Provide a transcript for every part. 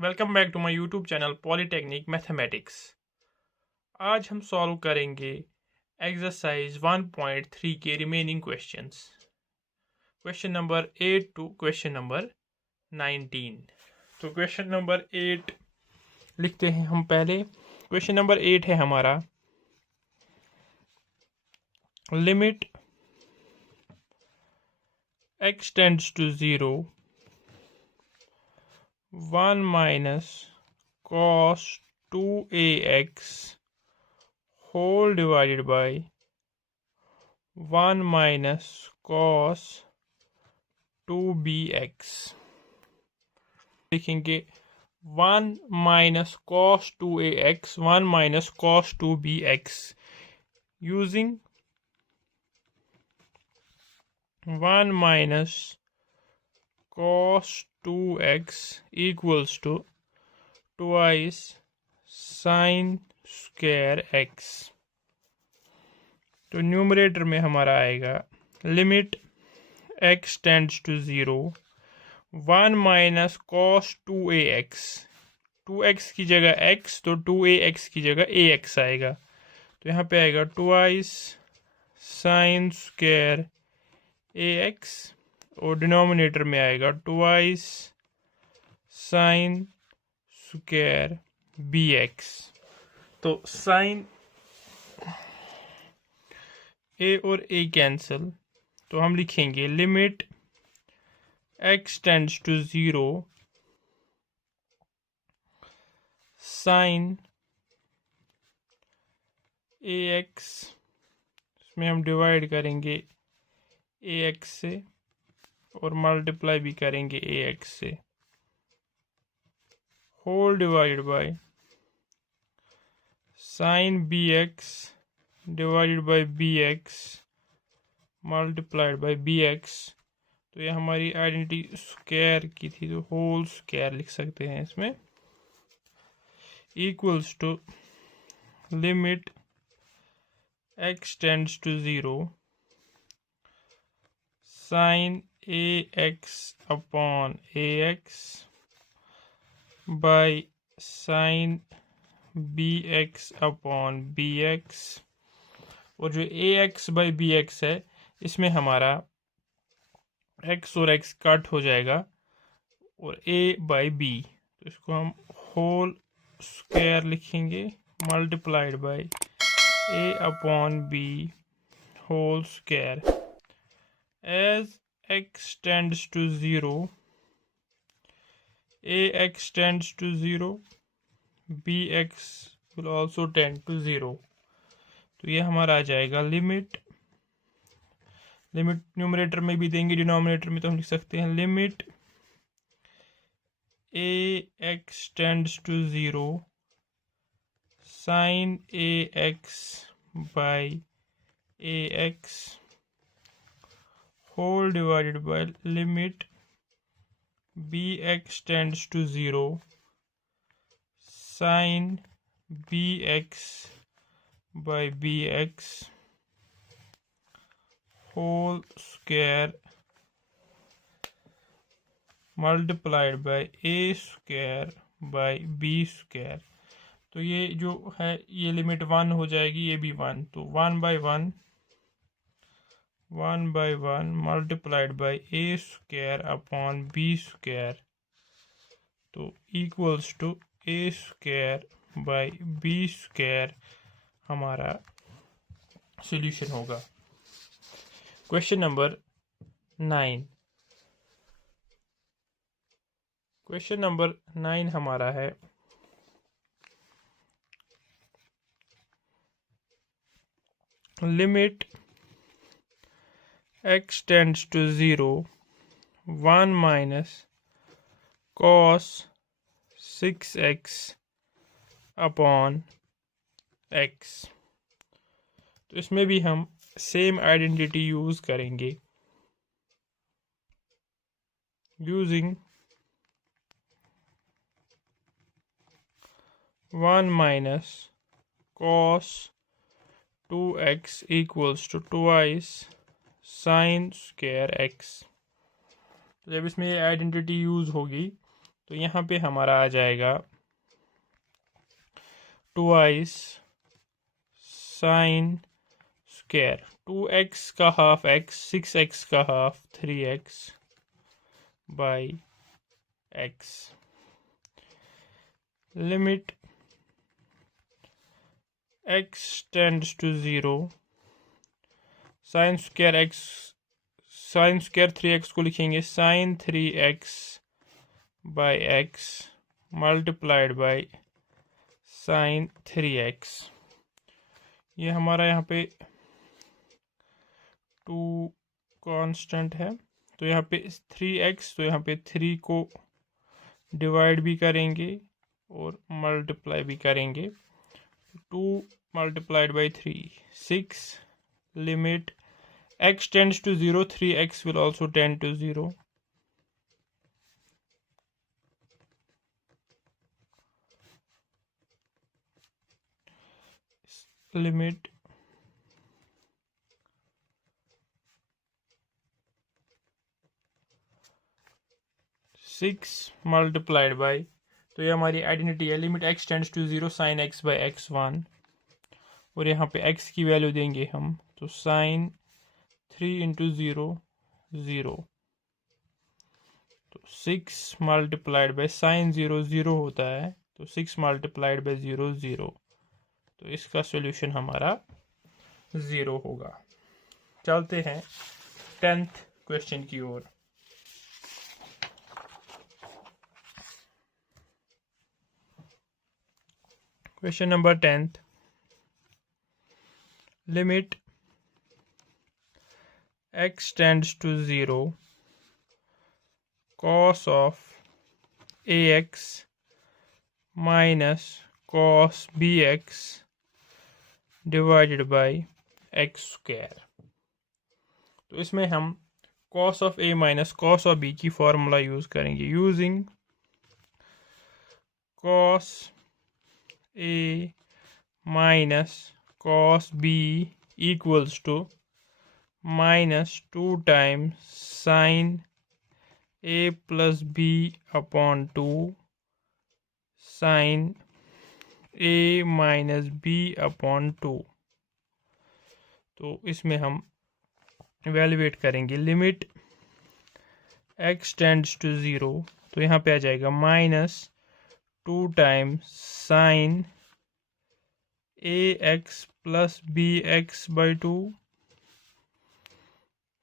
Welcome back to my YouTube channel polytechnic mathematics. आज हम solve करेंगे एक्सरसाइज 1.3 के remaining questions, question number 8 to question number 19। तो question number 8 लिखते हैं हम पहले। क्वेश्चन नंबर 8 है हमारा, limit x tends to 0 1 minus cos 2ax whole divided by 1 minus cos 2bx। लिखेंगे 1 minus cos 2ax 1 minus cos 2bx using 1 minus cos 2x equals to twice sin square x। तो numerator में हमारा आएगा limit x tends to 0 1 minus cos 2ax, 2x की जगह x तो 2ax की जगह ax आएगा, तो यहाँ पे आएगा ट्वाइस साइन स्क्वायर ax और डिनोमिनेटर में आएगा ट्वाइस साइन स्क्वायर bx। तो साइन a और a कैंसिल, तो हम लिखेंगे limit x tends to 0 sine ax, इसमें हम डिवाइड करेंगे ax से और मल्टीप्लाई भी करेंगे ax से, whole divided by sine bx divided by bx multiplied by bx। तो ये हमारी आइडेंटिटी स्क्वायर की थी, तो होल स्क्वायर लिख सकते हैं इसमें, equals to limit x tends to 0 sine ax upon ax by sine bx upon bx। और जो ax बाई bx है इसमें हमारा x और x कट हो जाएगा और a बाई b, तो इसको हम होल स्क्वायर लिखेंगे multiplied by a upon b whole square. As x tends to 0, ax tends to 0, bx will also tend to 0। तो ये हमारा आ जाएगा लिमिट न्यूमरेटर में भी देंगे, डिनोमिनेटर में तो हम लिख सकते हैं limit ax tends to 0 sin ax by ax whole divided by limit bx tends to 0 sin bx by bx whole square multiplied by a square by b square। तो ये जो है ये लिमिट 1 हो जाएगी, ये भी 1, तो 1 by 1 multiplied by a square upon b square, तो equals to a square by b square हमारा सॉल्यूशन होगा। Question number 9। क्वेश्चन नंबर 9 हमारा है, limit x tends to 0 1 minus cos 6x upon x। तो इसमें भी हम सेम आइडेंटिटी यूज करेंगे, using 1 minus cos 2x equals to twice sine square x। तो जब इसमें ये आइडेंटिटी यूज होगी तो यहाँ पे हमारा आ जाएगा ट्वाइस साइन स्क्वायर 2x का हाफ x 6x का half 3x by x limit x tends to 0 sine square 3x को लिखेंगे sine 3x by x multiplied by sine 3x। ये हमारा यहाँ पे 2 कांस्टेंट है, तो यहाँ पे 3x, तो यहाँ पे 3 को डिवाइड भी करेंगे और मल्टीप्लाई भी करेंगे। 2 multiplied by 3 6 limit x tends to 0 3x will also tend to 0 limit six multiplied by, तो ये हमारी आइडेंटिटी है, limit x tends to 0 sine x by x1, और यहाँ पे x की वैल्यू देंगे हम, तो साइन 3 इंटू 0 0, तो 6 मल्टीप्लाइड बाई साइन 0 0 होता है, तो 6 मल्टीप्लाइड बाई 0 0, तो इसका सॉल्यूशन हमारा 0 होगा। चलते हैं 10th क्वेश्चन की ओर। Question number 10th, limit x tends to 0 cos of ax minus cos bx divided by x square. तो इसमें हम cos of a minus cos of b की फॉर्मूला यूज करेंगे। Using cos a minus cos b equals to minus 2 times sine a plus b upon 2 sine a minus b upon 2। तो इसमें हम evaluate करेंगे limit x tends to 0, तो यहाँ पे आ जाएगा minus 2 times sine ax plus bx by 2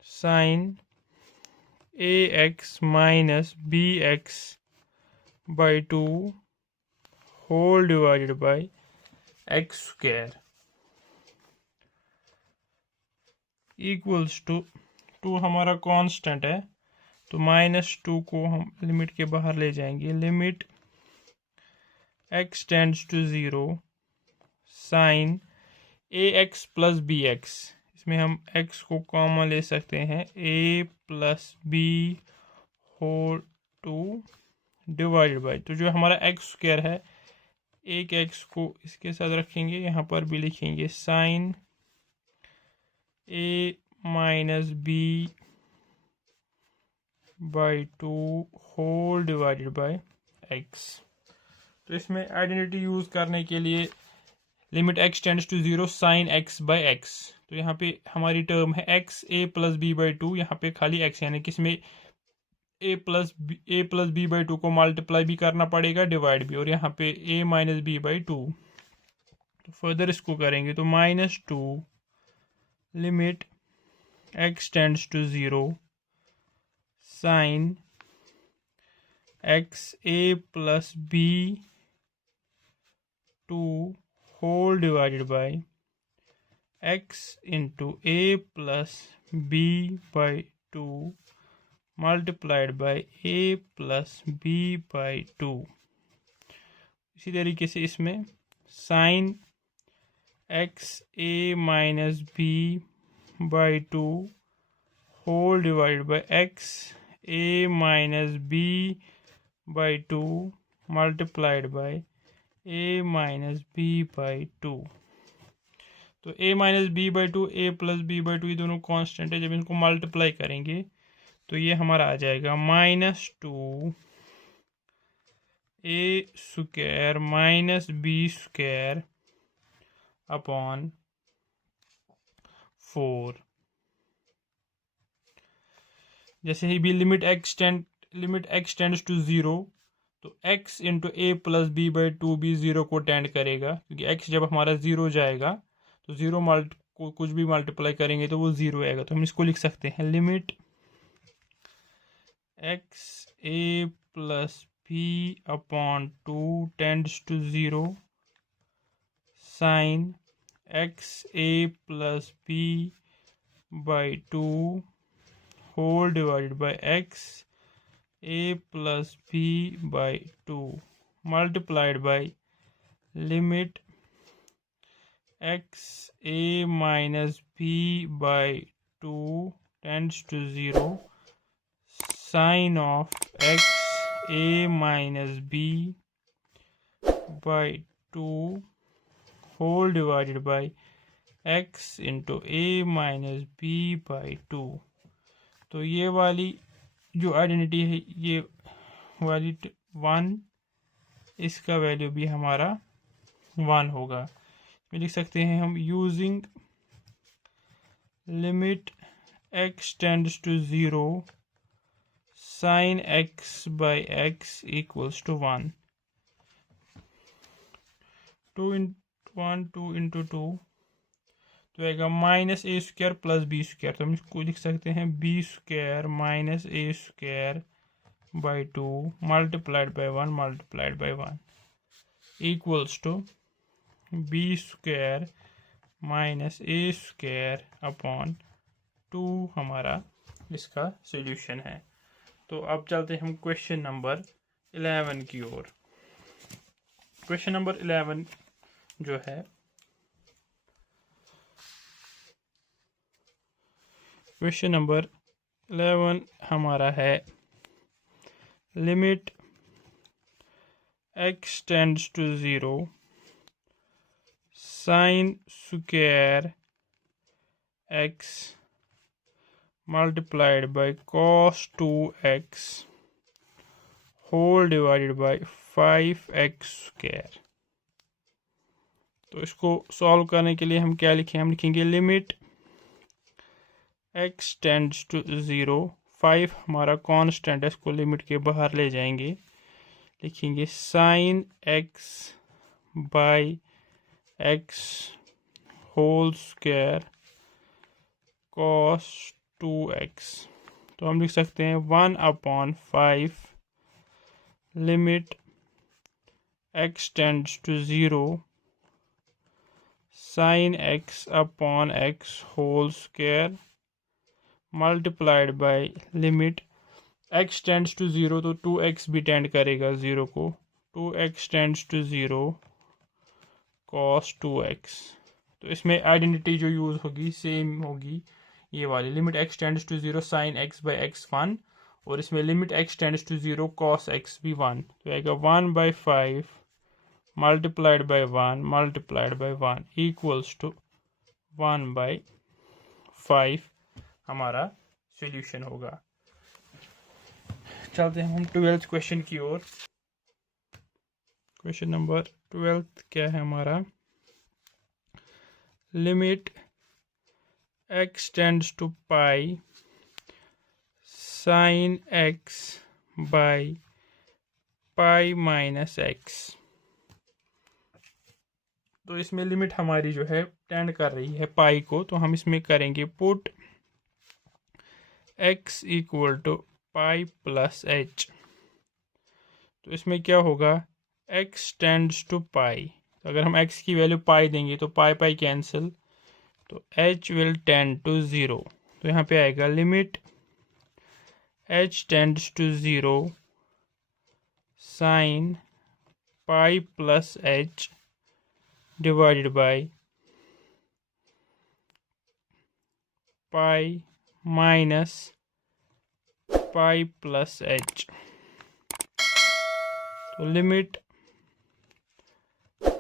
sine ax minus bx by 2 whole divided by x square equals to 2 हमारा कांस्टेंट है, तो माइनस 2 को हम लिमिट के बाहर ले जाएंगे। Limit x tends to 0 sine ax plus bx, इसमें हम x को कॉमन ले सकते हैं, a plus b whole 2 divided by, तो जो हमारा x स्क्वायर है एक x को इसके साथ रखेंगे, यहाँ पर भी लिखेंगे sine a minus b by 2 whole divided by x। तो इसमें आइडेंटिटी यूज करने के लिए limit x tends to 0 sine x by x, तो यहाँ पे हमारी टर्म है x a plus b by 2, यहाँ पे खाली x, यानी कि इसमें a प्लस b बाई 2 को मल्टीप्लाई भी करना पड़ेगा, डिवाइड भी, और यहाँ पे a माइनस b बाई 2। तो फर्दर इसको करेंगे तो minus 2 limit x tends to 0 sine x a plus b 2 whole divided by x into a plus b by 2 multiplied by a plus b by 2। इसी तरीके से इसमें sine x a minus b by 2 whole divided by x a minus b by 2 multiplied by a minus b by 2। तो a minus b by 2 a plus b by 2 ये दोनों constant है, जब इनको मल्टीप्लाई करेंगे तो ये हमारा आ जाएगा minus 2 a square minus b square upon 4। जैसे ही भी लिमिट एक्स टेंड्स टू 0, तो x into a plus b by 2 भी 0 को टेंड करेगा, क्योंकि x जब हमारा 0 जाएगा तो 0 को कुछ भी मल्टीप्लाई करेंगे तो वो 0 आएगा। तो हम इसको लिख सकते हैं limit x a plus b upon 2 tends to 0 sine x a plus b by 2 whole divided by x a plus b by 2 multiplied by limit x a minus b by 2 tends to 0 sine of x a minus b by 2 whole divided by x into a minus b by 2। तो ये वाली जो identity है, ये वाली 1, इसका value भी हमारा 1 होगा। इसमें लिख सकते हैं हम using limit x tends to 0 sine x by x equals to 1। 2 into 2 तो आएगा minus a square plus b square. तो हम इसको लिख सकते हैं b square minus a square by 2 multiplied by 1 equals to b square minus a square upon 2 हमारा इसका सॉल्यूशन है। तो अब चलते हैं हम क्वेश्चन नंबर 11 की ओर। क्वेश्चन नंबर 11 जो है, क्वेश्चन नंबर 11 हमारा है limit x tends to 0 sine square x multiplied by cos 2x whole divided by 5x square. तो इसको सॉल्व करने के लिए हम क्या लिखें? हम लिखेंगे लिमिट x टेंड्स टू 0, 5 हमारा कांस्टेंट है, इसको लिमिट के बाहर ले जाएंगे, लिखेंगे sine x by x whole square cos 2x। तो हम लिख सकते हैं 1/5 limit x tends to 0 sine x upon x whole square multiplied by limit x tends to 0, तो 2x भी टेंड करेगा 0 को, 2x tends to 0 cos 2x। तो इसमें आइडेंटिटी जो यूज़ होगी सेम होगी, ये वाली limit x tends to 0 sine x by x 1, और इसमें limit x tends to 0 cos x भी 1। तो आएगा 1/5 मल्टीप्लाइड बाई 1 इक्वल्स टू 1/5 हमारा सॉल्यूशन होगा। चलते हैं हम 12th क्वेश्चन की ओर। क्वेश्चन नंबर 12 क्या है हमारा? Limit x tends to pi sine x by pi minus x। तो इसमें लिमिट हमारी जो है टेंड कर रही है पाई को, तो हम इसमें करेंगे put x equal to pi plus h। तो इसमें क्या होगा? x टेंड्स टू पाई, अगर हम x की वैल्यू पाई देंगे तो पाई पाई कैंसिल, तो h विल टेंड टू 0। तो यहाँ पे आएगा limit h tends to 0 sine pi plus h divided by pi minus pi plus h। तो limit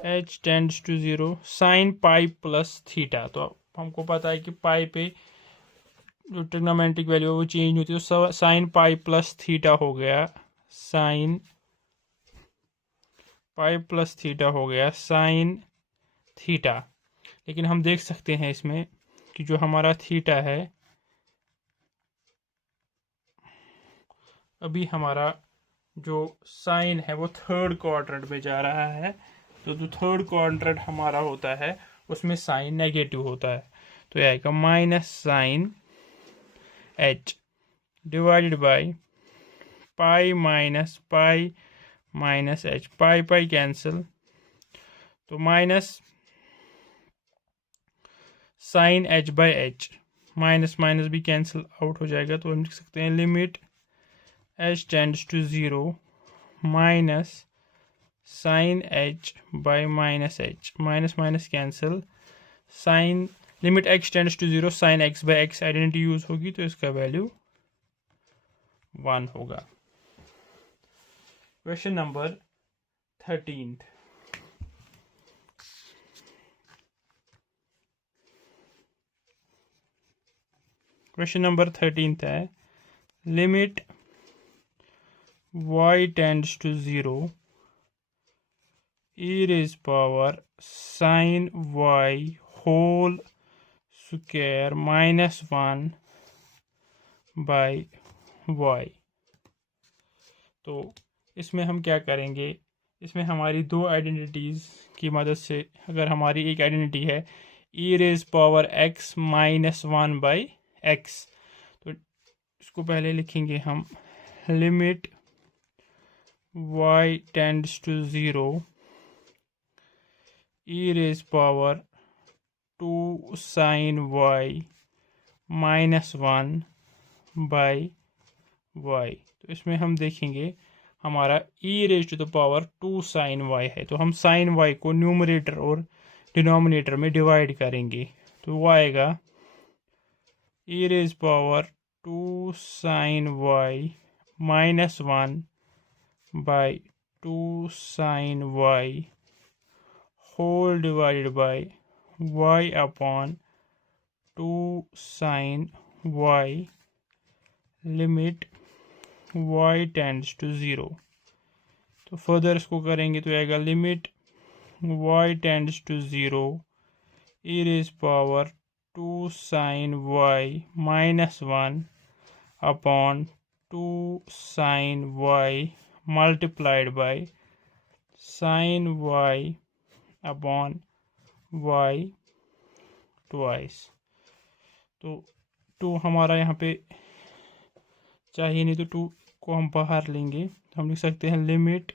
h tends to 0 sine pi plus theta. तो हमको पता है कि पाई पे जो ट्रिग्नोमेट्रिक वैल्यू है वो चेंज होती है, तो साइन पाई प्लस थीटा हो गया साइन पाई प्लस थीटा हो गया साइन थीटा। लेकिन हम देख सकते हैं इसमें कि जो हमारा थीटा है, अभी हमारा जो साइन है वो थर्ड क्वाड्रेंट में जा रहा है। तो जो थर्ड क्वाड्रेंट हमारा होता है उसमें साइन नेगेटिव होता है। तो यह आएगा minus sine h divided by pi minus h, pi pi cancel, तो minus sine h by h, minus minus भी कैंसिल आउट हो जाएगा। तो हम लिख सकते हैं limit h tends to zero minus sine h by minus h, minus minus cancel, sine limit x tends to zero sine x by x identity use होगी तो इसका वैल्यू 1 होगा। Question number 13। क्वेश्चन नंबर 13 है limit y tends to zero e raise power sine y whole square minus 1 by y। तो इसमें हम क्या करेंगे, इसमें हमारी दो आइडेंटिटीज़ की मदद से, अगर हमारी एक आइडेंटिटी है e raise power x minus 1 by x, तो इसको पहले लिखेंगे हम limit y tends to zero e raise power 2 sine y minus 1 by y। तो इसमें हम देखेंगे हमारा e raise to the power 2 sine y है, तो हम साइन y को न्यूमरेटर और डिनोमिनेटर में डिवाइड करेंगे। तो वो आएगा e raise power 2 sine y minus 1 by 2 sine y whole divided by y upon 2 sine y limit y tends to zero. तो फर्दर इसको करेंगे तो आएगा limit y tends to zero e raise power 2 sine y minus 1 upon 2 sine y multiplied by sine y upon y twice. तो 2 हमारा यहाँ पे चाहिए नहीं, तो 2 को हम बाहर लेंगे। तो हम लिख सकते हैं लिमिट,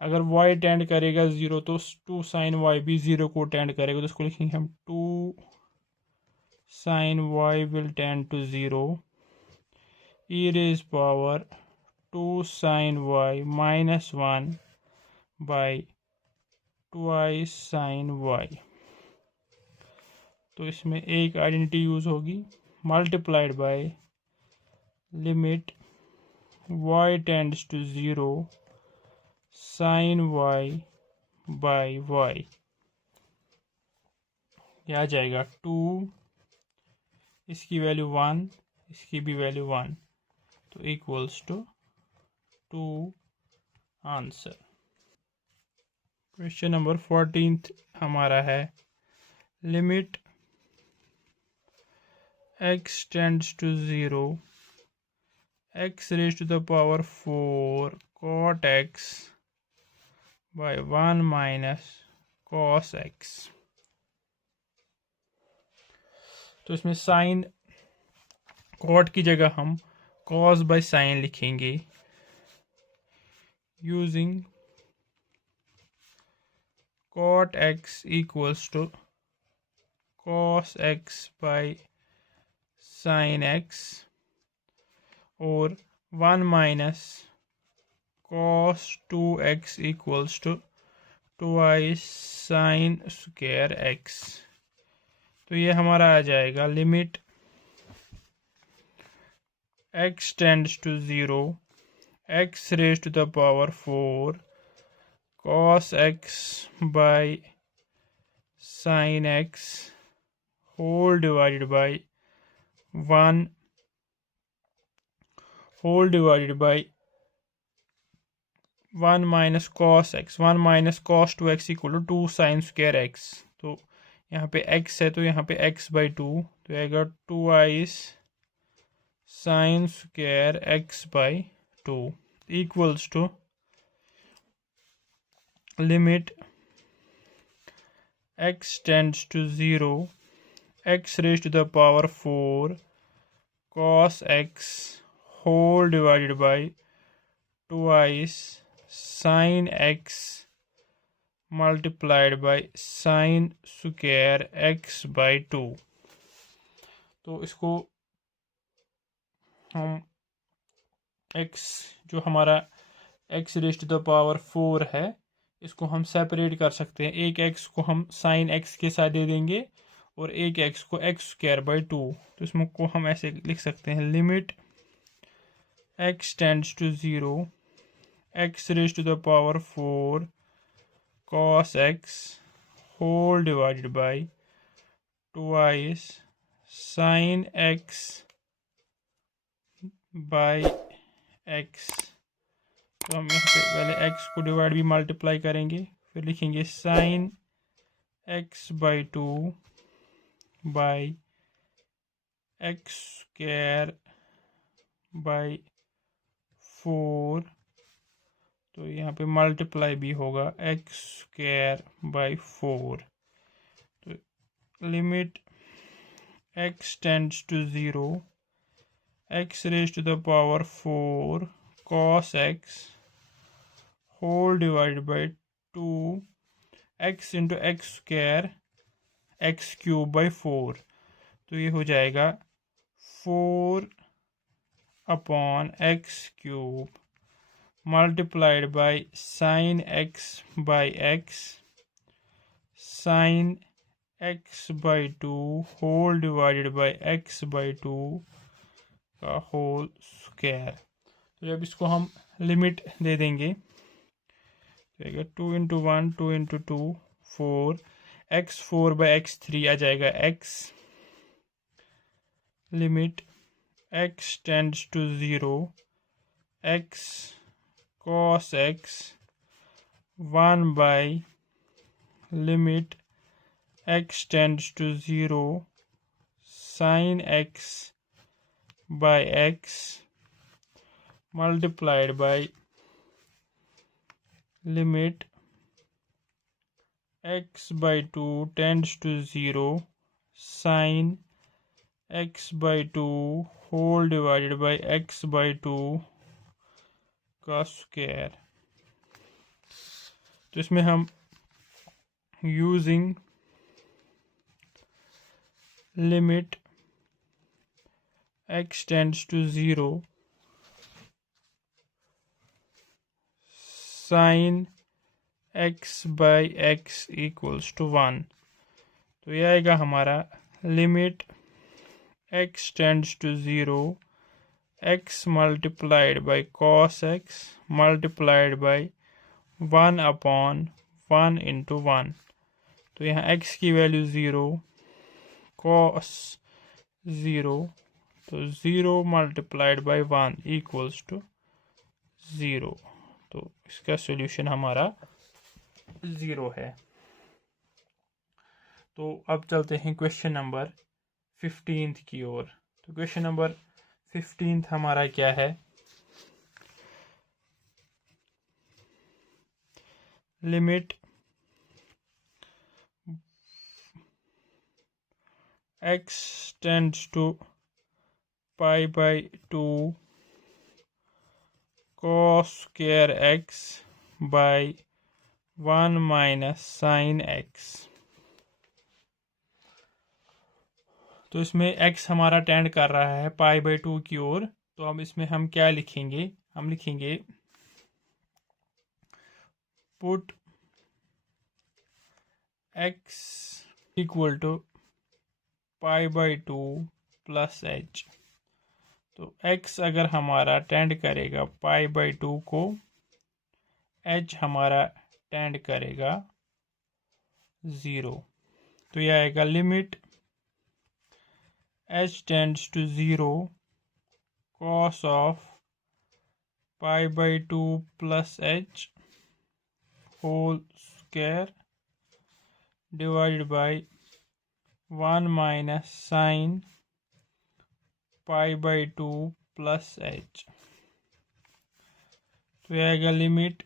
अगर y टेंड करेगा ज़ीरो तो 2 साइन y भी ज़ीरो को टेंड करेगा, तो इसको लिखेंगे हम 2 sine y will tend to zero e raise power 2 sine y minus 1 by twice sine y। तो इसमें एक आइडेंटिटी यूज होगी multiplied by limit y tends to zero sine y by y। यह आ जाएगा 2, इसकी वैल्यू 1, इसकी भी वैल्यू 1, तो equals to 2 answer. Question number 14 हमारा है limit x tends to zero x raise to the power 4 cot x by 1 minus cos x। तो इसमें साइन cot की जगह हम cos बाय साइन लिखेंगे using cot x equals to cos x by sin x और 1 minus cos 2x equals to twice sine square x। तो ये हमारा आ जाएगा limit x tends to zero x raise to the power 4 cos x by sin x whole divided by 1 whole divided by 1 minus cos x, 1 minus cos 2x equal to 2 sine square x. तो यहाँ पे x है तो यहाँ पे x/2 तो आएगा 2i sine square x/2 equals to limit x tends to 0 x raise to the power 4 cos x whole divided by 2i sin x multiplied by sine square x/2। तो इसको हम x जो हमारा x raise to the power 4 है इसको हम separate कर सकते हैं। एक x को हम साइन x के साथ दे देंगे और एक x को x²/2। तो इसमें को हम ऐसे लिख सकते हैं limit x tends to 0 x raise to the power 4 cos x whole divided by 2i sin x by x। तो हम यहाँ पे पहले x को डिवाइड भी मल्टीप्लाई करेंगे, फिर लिखेंगे sin x/2 बाई x²/4। तो यहाँ पे मल्टीप्लाई भी होगा x²/4। तो limit x tends to 0 x raise to the power 4 cos x whole divided by 2 x into x² x³/4। तो ये हो जाएगा 4/x³ multiplied by sine x/x sine x/2 whole divided by x/2 का whole square. तो जब इसको हम limit दे देंगे तो 2 इंटू 1 2 इंटू 2 4 x4/x3 आ जाएगा x। Limit x tends to 0 x cos x 1 by limit x tends to 0 sin x by x multiplied by limit x/2 tends to 0 sin x/2 whole divided by x/2 का square. तो इसमें हम using limit x tends to 0 sin x/x equals to 1। तो यह आएगा हमारा limit x tends to 0 x multiplied by cos x multiplied by 1/1 into 1। तो यहाँ x की वैल्यू 0 cos 0 तो 0 मल्टीप्लाइड बाई 1 इक्वल्स टू 0। तो इसका सॉल्यूशन हमारा 0 है। तो अब चलते हैं क्वेश्चन नंबर 15 की ओर। तो क्वेश्चन नंबर 15 हमारा क्या है, limit x tends to π/2 cos square x by 1 minus sine x। तो इसमें x हमारा टेंड कर रहा है π/2 की ओर। तो अब इसमें हम क्या लिखेंगे, हम लिखेंगे put x equal to π/2 plus h। तो x अगर हमारा टेंड करेगा π/2 को, h हमारा टेंड करेगा 0। तो यह आएगा limit h tends to 0 cos of π/2 plus h whole square divided by 1 minus sin π/2 plus h। तो यह आएगा limit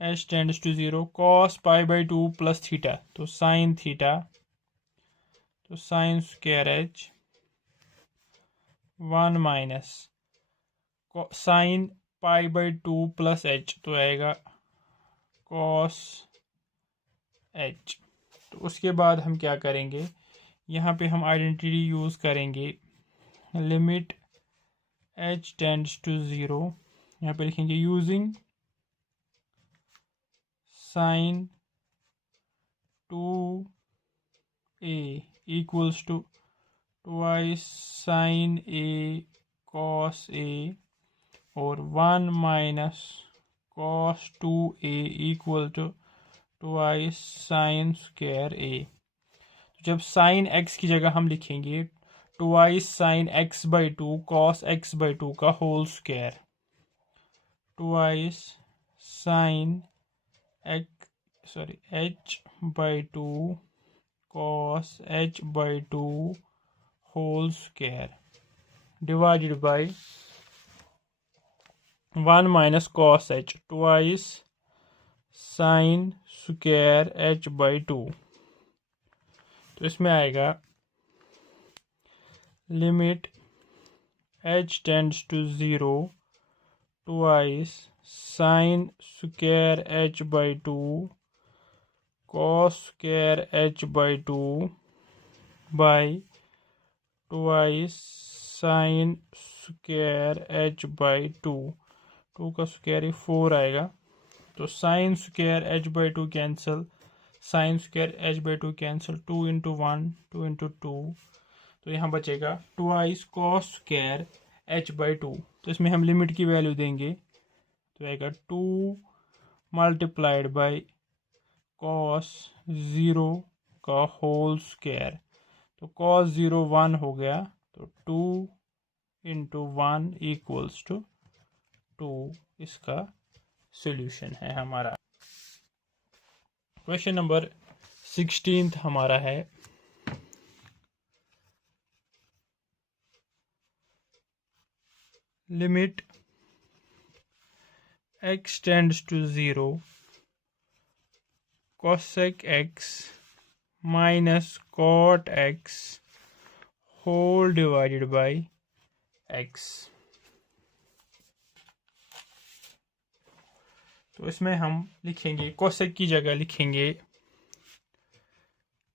h tends to 0 cos π/2 plus theta, तो साइन थीटा, तो sine square h 1 minus sine π/2 plus h, तो आएगा cos h। तो उसके बाद हम क्या करेंगे, यहाँ पे हम आइडेंटिटी यूज़ करेंगे, लिमिट h टेंड्स टू 0, यहाँ पे लिखेंगे using sine 2a equals to twice sine a cos a और 1 minus cos 2a equal to twice sine square a। जब साइन x की जगह हम लिखेंगे twice sign x/2 cos x/2 का whole square, twice sine h/2 cos h/2 whole square divided by 1 minus cos h, twice sine square h/2। तो इसमें आएगा limit h tends to 0 twice sine square h/2 cos square h/2 by twice sine square h/2, 2 का square 4 आएगा, तो sine square h/2 cancel, sine square h/2 cancel, 2 into 1 2 into 2, तो यहाँ बचेगा twice cos square h/2। तो इसमें हम limit की वैल्यू देंगे, तो आएगा 2 मल्टीप्लाइड बाई कॉस 0 का होल स्क्वायर, तो कॉस 0 1 हो गया, तो 2 इंटू 1 इक्वल्स टू 2 इसका सॉल्यूशन है हमारा। क्वेश्चन नंबर 16 हमारा है, limit x tends to 0 cosec x minus cot x whole divided by x। तो इसमें हम लिखेंगे cosec की जगह लिखेंगे,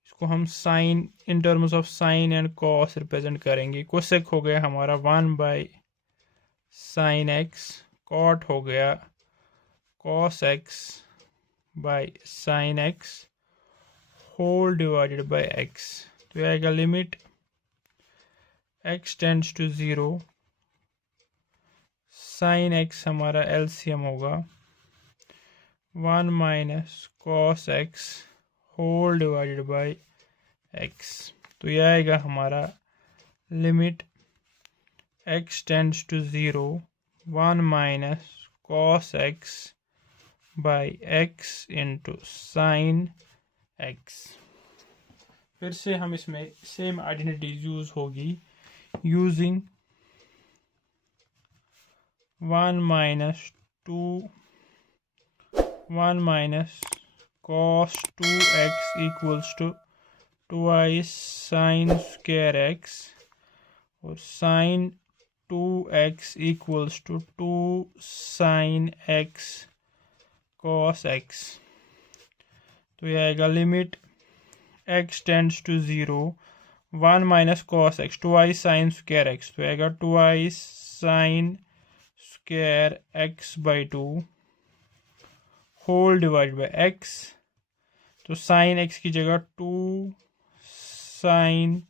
इसको हम sine in terms of sine and cos represent करेंगे। cosec हो गया हमारा 1 बाय साइन x, cot हो गया cos x by sine x whole divided by x। तो आएगा limit x tends to 0 sine x हमारा एलसीएम होगा 1 minus cos x whole divided by x। तो यह आएगा हमारा limit x tends to 0 1 minus cos x by x into sine x। फिर से हम इसमें सेम आइडेंटिटी यूज होगी, using 1 minus cos 2x equals to twice sine square x और sign 2x equals to 2 sine x cos x। तो यह आएगा limit x tends to 0 1 minus cos x twice sine square x, तो आएगा twice sine square x/2 whole divide by x। तो sine x की जगह 2 sign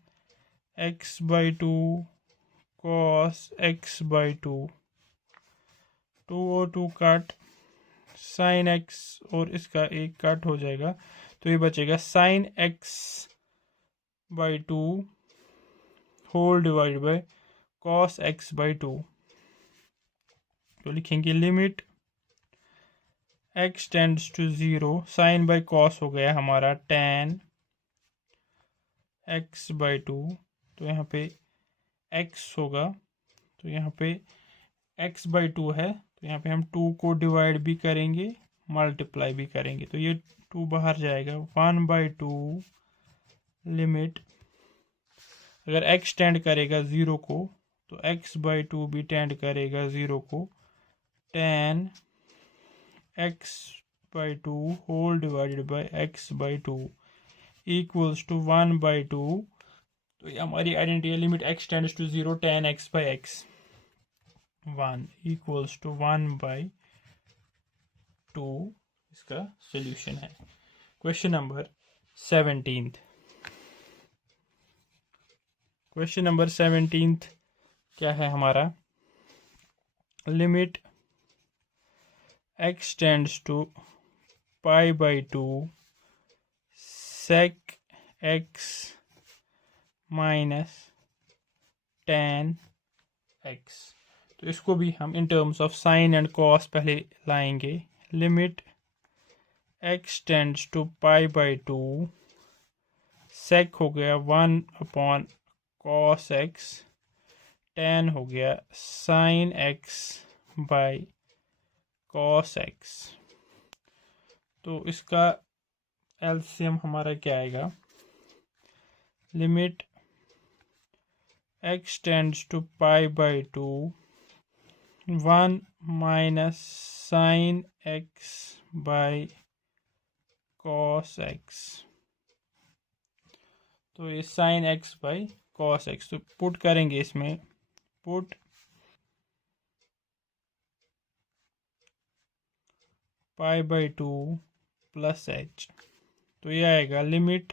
x/2 cos x/2, 2 और 2 cut, sign x और इसका एक कट हो जाएगा, तो ये बचेगा sine x/2 whole divide by cos x/2। तो लिखेंगे limit x tends to 0, sine by cos हो गया हमारा tan x बाई 2, तो यहाँ पे x होगा, तो यहाँ पे x बाई 2 है, तो यहाँ पे हम 2 को डिवाइड भी करेंगे, मल्टीप्लाई भी करेंगे, तो ये 2 बाहर जाएगा, 1/2 लिमिट, अगर x टेंड करेगा 0 को तो x बाई 2 भी टेंड करेगा 0 को, tan x by 2 whole divided by x by 2 equals to 1/2, तो ये हमारी आइडेंटिटी है, limit x tends to 0 tan x by x 1 equals to 1/2, इसका सोल्यूशन है। क्वेश्चन नंबर 17, क्वेश्चन नंबर 17 क्या है हमारा, limit x tends to pi by 2 sec x minus tan x, तो इसको भी हम in terms of sine and cos पहले लाएंगे, limit x tends to pi by 2 sec हो गया 1 cos x, tan हो गया sin x by cos x, तो इसका एलसीएम हमारा क्या आएगा, limit x tends to pi by 2 1 minus sine x by cos x, तो ये sine x by cos x, तो पुट करेंगे इसमें, put pi by 2 plus h, तो ये आएगा limit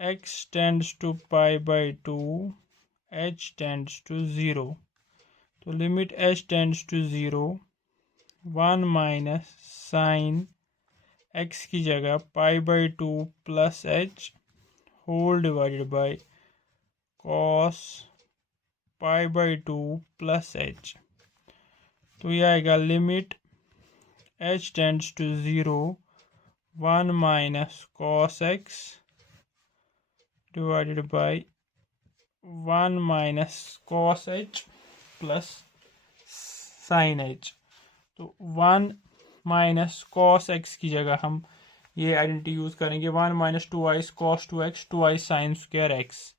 x tends to pi by 2 h tends to 0, तो limit h tends to 0 1 minus sine x की जगह पाई by 2 plus h whole divided by cos pi by 2 plus h, तो ये आएगा limit h tends to 0 1 minus cos x divided by 1 minus cos h plus sine h, तो 1 minus cos x की जगह हम ये आइडेंटिटी यूज़ करेंगे, 1 minus 2i cos 2x 2i sine square x,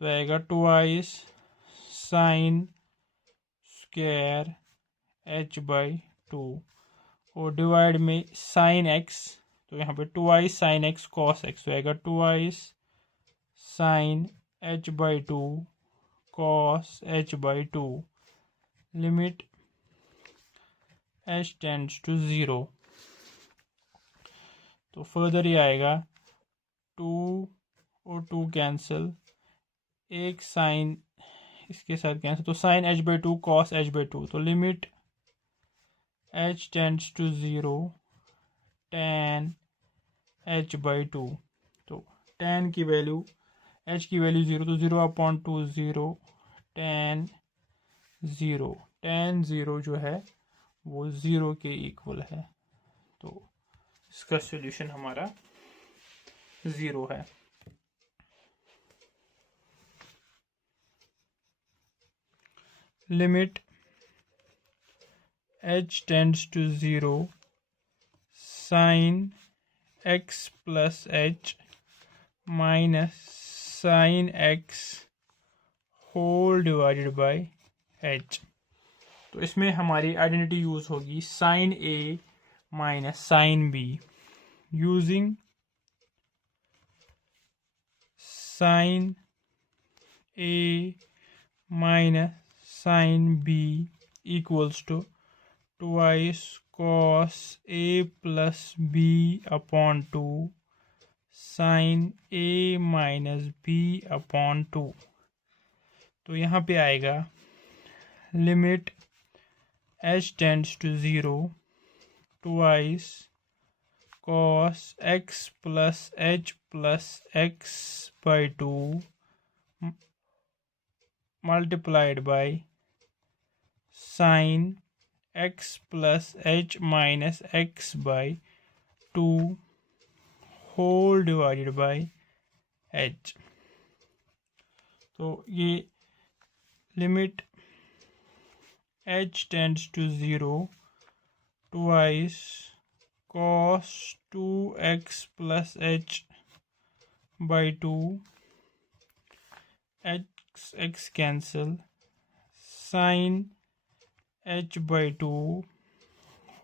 तो आएगा 2i sine square h by 2, और divide में साइन x, तो यहाँ पे 2i sign x cos x, तो आएगा 2i sine h by 2 cos h by 2, limit h tends to 0, तो फर्दर ये आएगा 2 और 2 कैंसिल, एक साइन इसके साथ कैंसिल, तो sine h by 2 cos h by 2, तो limit h tends to 0 tan h by 2, तो tan की वैल्यू h की वैल्यू 0, तो 0/2 0 tan 0, tan 0 जो है वो 0 के इक्वल है, तो इसका सॉल्यूशन हमारा 0 है। Limit h tends to 0 sine x plus h minus sine x whole divided by h, तो इसमें हमारी आइडेंटिटी यूज़ होगी sine a minus sine b, using sine a minus sine b equals to 2i cos a plus b upon 2 sine a minus b upon 2, तो यहाँ पे आएगा limit h tends to 0 2i cos x plus h plus x by 2 multiplied by sine x plus h minus x by 2 whole divided by h. तो ये limit h tends to 0 twice cos 2x plus h by 2 x cancel sin h by 2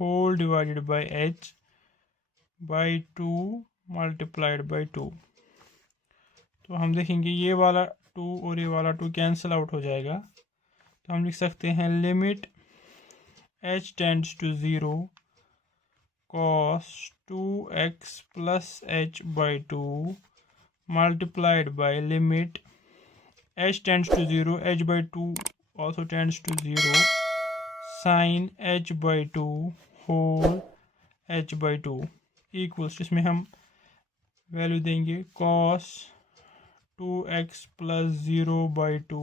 whole divided by h by 2 multiplied by 2। तो हम देखेंगे ये वाला 2 और ये वाला 2 कैंसिल आउट हो जाएगा। तो हम लिख सकते हैं limit h tends to 0 cos 2x plus h by 2 multiplied by limit h tends to 0, h by 2 also tends to 0, sin h by 2 whole h by 2 equals, इसमें हम वैल्यू देंगे cos 2x plus 0 by 2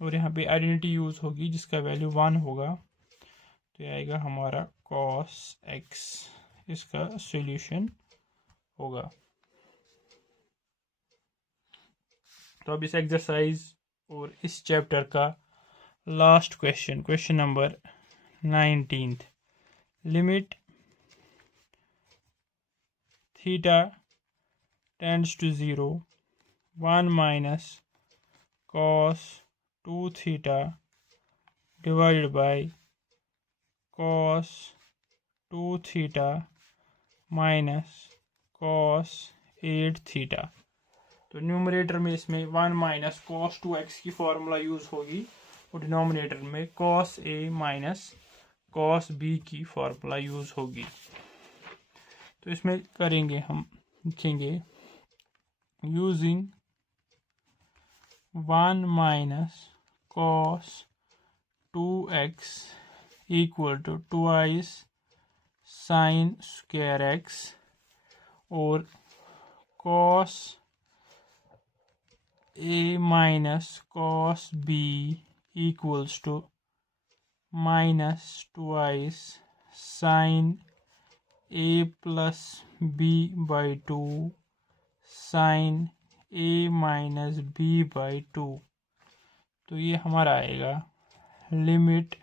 और यहाँ पे identity use होगी जिसका value 1 होगा। तो ये आएगा हमारा cos x, इसका सॉल्यूशन होगा। तो अब इस एक्सरसाइज और इस चैप्टर का last question, question number 19, limit theta tends to 0 1 minus cos 2 theta divided by cos 2 theta minus cos 8 theta. तो न्यूमरेटर में इसमें 1 माइनस cos 2x की फॉर्मूला यूज़ होगी और डिनोमिनेटर में cos a minus cos b की formula use होगी। तो इसमें करेंगे, हम लिखेंगे using 1 minus cos 2x equal to twice sine square x और cos a minus cos b equals to minus twice sine a plus b by 2 sine a minus b by 2। तो ये हमारा आएगा limit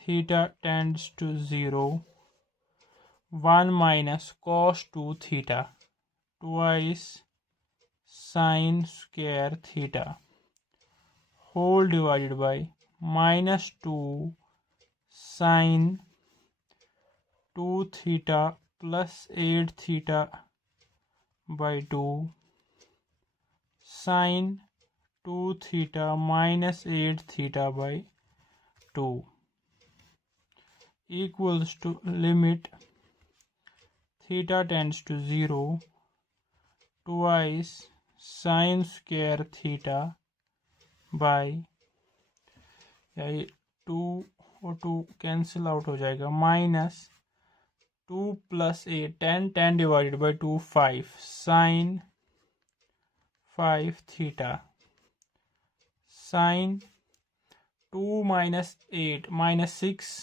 theta tends to 0 1 minus cos 2 theta twice sine square theta whole divided by minus 2 sine 2 theta plus 8 theta by 2 sine 2 theta minus 8 theta by 2 equals to limit theta tends to 0 twice sin square theta by, ये 2 और 2 cancel out हो जाएगा, minus 2 plus 8 10 divided by 2 5 sine 5 theta sine 2 minus 8 minus 6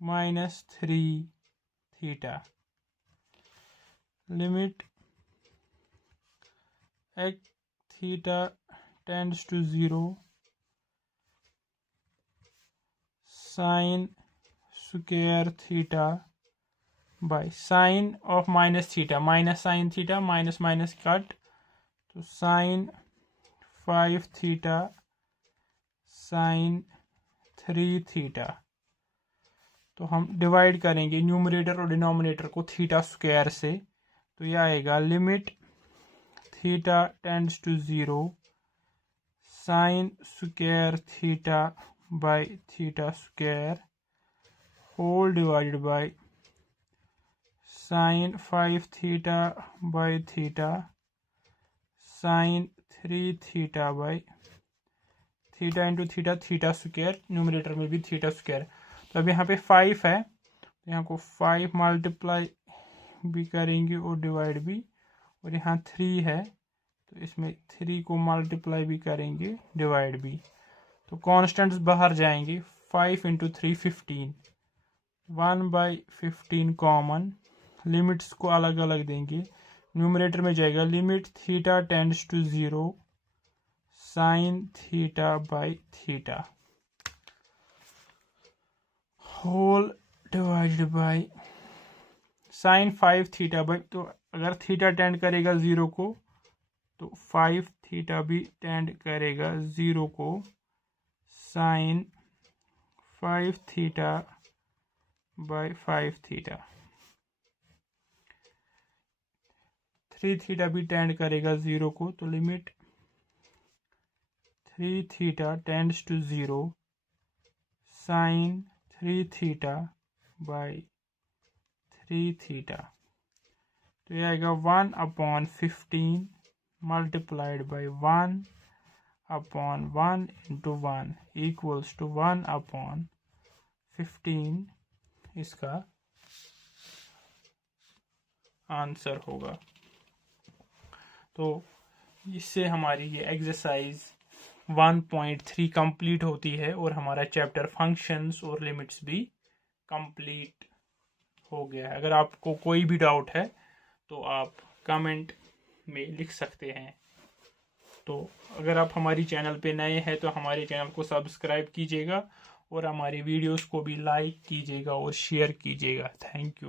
minus 3 theta. Limit x theta tends to 0 sine square theta by sine of minus theta, minus sine theta minus minus cut, तो sine 5 theta sine 3 theta. तो हम divide करेंगे numerator और denominator को theta square से। तो यह आएगा limit theta tends to 0 sine square theta by theta square whole divided by sine 5 theta by theta sine 3 theta by theta into theta, theta square, numerator में भी theta square. तो अब यहाँ पे 5 है, तो यहाँ को 5 मल्टीप्लाई भी करेंगे और डिवाइड भी, और यहाँ 3 है तो इसमें 3 को मल्टीप्लाई भी करेंगे डिवाइड भी। तो कॉन्स्टेंट्स बाहर जाएंगे, 5 इंटू 3 15, 1/15 कॉमन, लिमिट्स को अलग अलग देंगे, न्यूमरेटर में जाएगा limit theta tends to 0 sine theta by theta whole divided by sine 5 theta by, तो अगर थीटा टेंड करेगा 0 को तो 5 थीटा भी टेंड करेगा 0 को, sine 5 theta by 5 theta, 3 theta भी टेंड करेगा 0 को, तो limit 3 theta tends to 0 sine 3 theta by 3 theta, तो यह आएगा 1/15 multiplied by 1/1 into 1 equals to 1/15 इसका आंसर होगा। तो इससे हमारी ये एक्सरसाइज 1.3 कंप्लीट होती है और हमारा चैप्टर फंक्शंस और लिमिट्स भी कंप्लीट हो गया है। अगर आपको कोई भी डाउट है तो आप कमेंट में लिख सकते हैं। तो अगर आप हमारी चैनल पे नए हैं तो हमारे चैनल को सब्सक्राइब कीजिएगा और हमारी वीडियोस को भी लाइक कीजिएगा और शेयर कीजिएगा। Thank you.